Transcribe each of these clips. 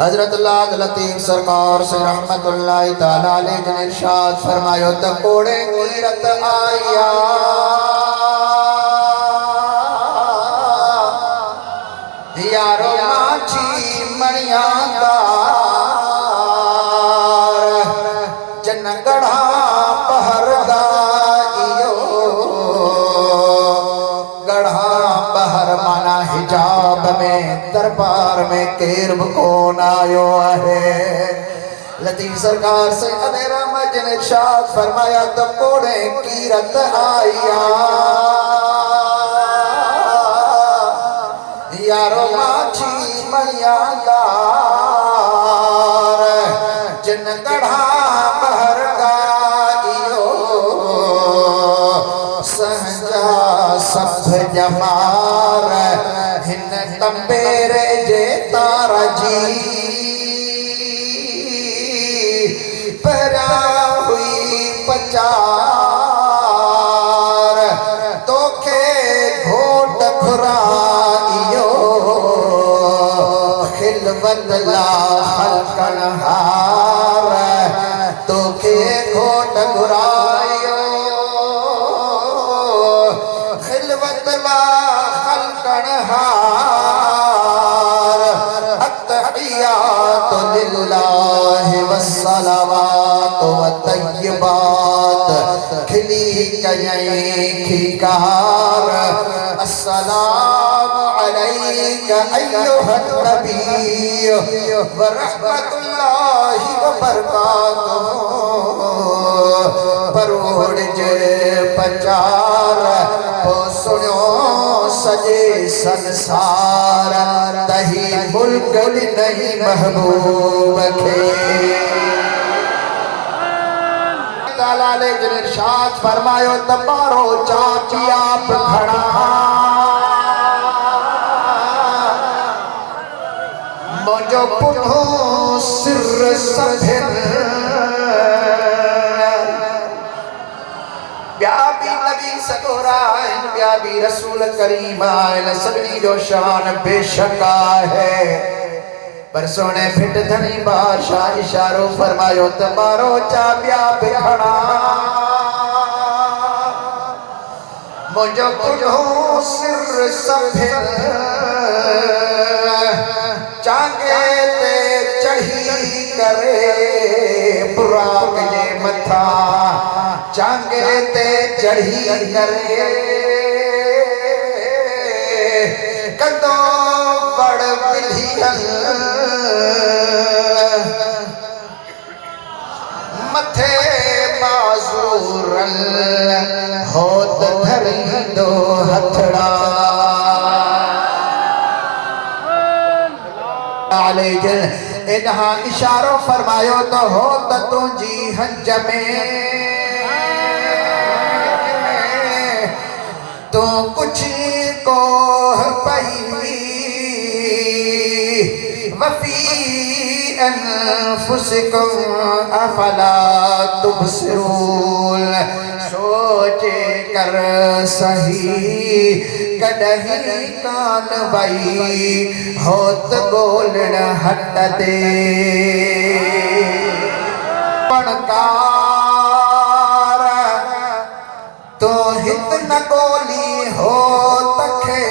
हजरत लाद लतीफ सरकार से रहमतुल्लाहि ताला अलैहि ने इरशाद फरमायो त कोड़े कीरत आया यारो माछी मणिया जन गढ़ा पहर गाइयो गढ़ा पहर माना हिजाब में दरबार में केर कौन आयो है। लतीफ सरकार से अनेरा मजन इरशाद फरमाया तो कोड़े कीरत आया यारो माछी मणिया जिन गढ़ा बहर गाइयो सहजा सब जमार हिन तंबेरे जे तारा जी पहरा हुई पचार तोखे घोट घुराइयो खिलवतला हलकन हार तोखे घोट घुराइयो खिलवतला हलकन हार अत्तहियातु लिल्लाहि वस्सलावातु वत्तय्यिबात खिली कयई खिकार अस्सलामु अलैका अय्युहन नबी व रहमतुल्लाहि व बरकातुहू परोड़ जे पचार ओ सुनो सजे संसार तही मुल्क नहीं महबूब खे ताला ले जिन इरशाद फरमायो तबारो चाची आप खड़ा मुझो पुनो सिर सफिर ब्याबी नबी सगोरा इन ब्याबी रसूल करीम आयल सबनी जो शान बेशका है पर सोने फिट धनी बादशाह इशारो फरमायो तबारो चा ब्याब खड़ा मुझो पुनो सिर सफिर चांगे ते चढ़ी करे बुराक जे मथा चांगे ते चढ़ी करे कदों बड़ विधियन मथे माजूरन होत धरी दो हथड़ा इन्हा इशारो फरमायो तो हो तुझी हंज में तो कुछ को पही वफी अनफुसिकुम अफला तुबसिरून सोचे कर सही कदही कान भाई होत बोलण हट दे पणकार तो हित न गोली हो तखे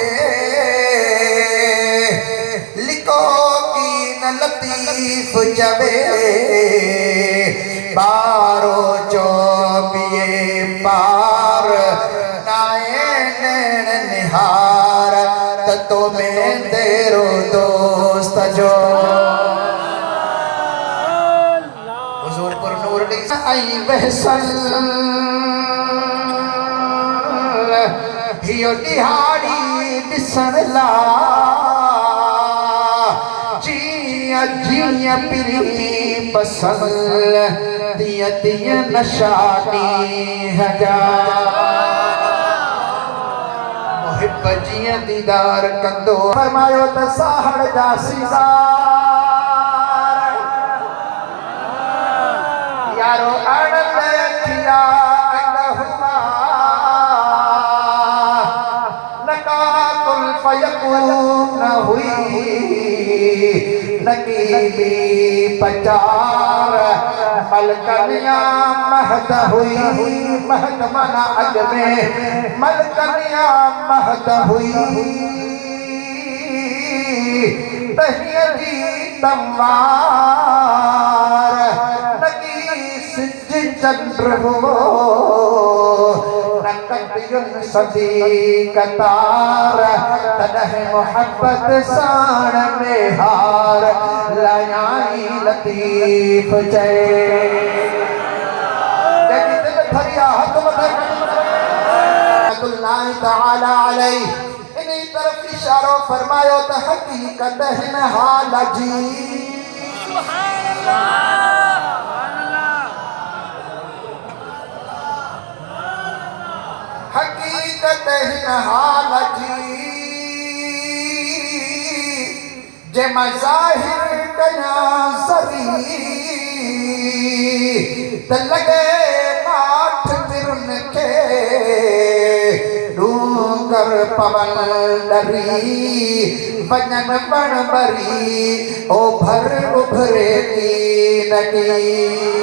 लिखो की न लतीफ जबे बारो चौबिए पार निहार तो में तेरो दोस्त जो हुजूर पर नूर आई वहसन हियो दिहाड़ी दिसन ला जिया जिया पिरी पसंद दिया दिया नशानी हजा जिया दीदार कंदो फरमायो त साहड़ जा सीदार यारो अड़ल अखिया अनहुमा नका कुल फयकून हुई न नकीबी पचार मलकनिया महद हुई महद मना अज में मलकनिया महद हुई तहिया जी तवार नकीस चंद्र हो सदी कतार तदह मोहब्बत साण में हार लयाई लतीफ जय दिल थरिया हथ ताला अलैहि इन्हीं तरफ इशारो फरमायो त हकीकत हिन हाल जी हकीकत हिन हाल जी जे मज़ाहिर कया सरी त लगे माठ तिरुन के डूंगर पवन डरी वजन बण बरी ओ भर उभरे की नगी